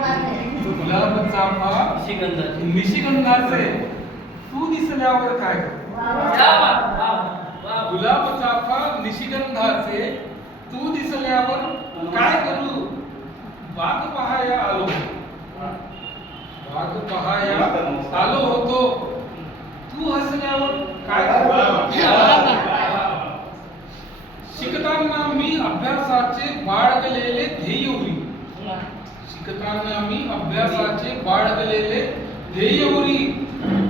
गुलाब चाफा निशिगंधाचे तू दिसल्यावर काय गुलाब चाफा निशिगंधाचे तू दिसल्यावर काय करू बाग पहाया आलो बाग पहाया आलो होतो तू हसल्यावर काय करू शिकताना मी अभ्यासाचे बाळगलेले ध्येय उरी शिकताना मी अभ्यासाचे बाळगलेले ध्येय उरी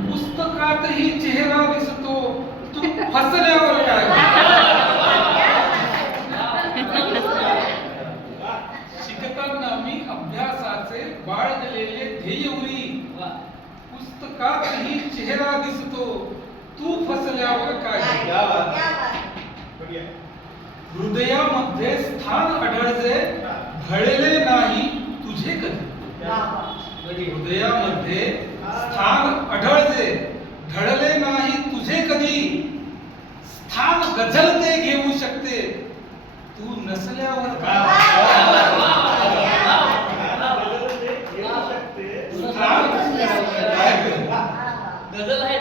पुस्तकातही चेहरा दिसतो तू हसल्यावर काय शिकताना मी अभ्यासाचे बाळगलेले ध्येय उरी पुस्तकातही चेहरा दिसतो तू फसल्यावर काय हृदयामध्ये स्थान आढळजे घडले नाही तुझे कधी हृदयामध्ये स्थान आढळजे घडले नाही तुझे कधी स्थान गझलते घेऊ शकते तू नसल्यावर गझल आहे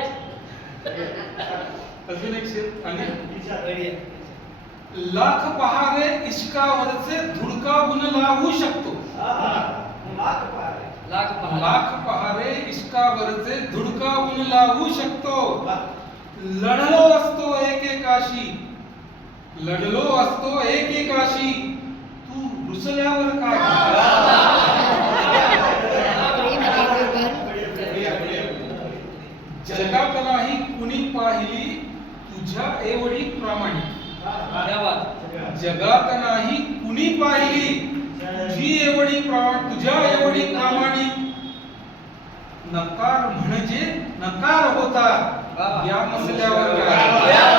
अजून एक शेर आणि लाख पहारे इश्कावरचे धुडकावून लावू शकतो लाख पहारे इश्कावरचे धुडकावून लावू शकतो लढलो असतो एकेकाशी लढलो असतो एकेकाशी तू रुसल्यावर काय जगात नाही कुणी पाहिली तुझ्या एवढी प्रामाणिक जगात नाही कुणी पाहिली तुझी एवढी तुझ्या एवढी प्रामाणिक नकार म्हणजे नकार होता या मसल्यावर काय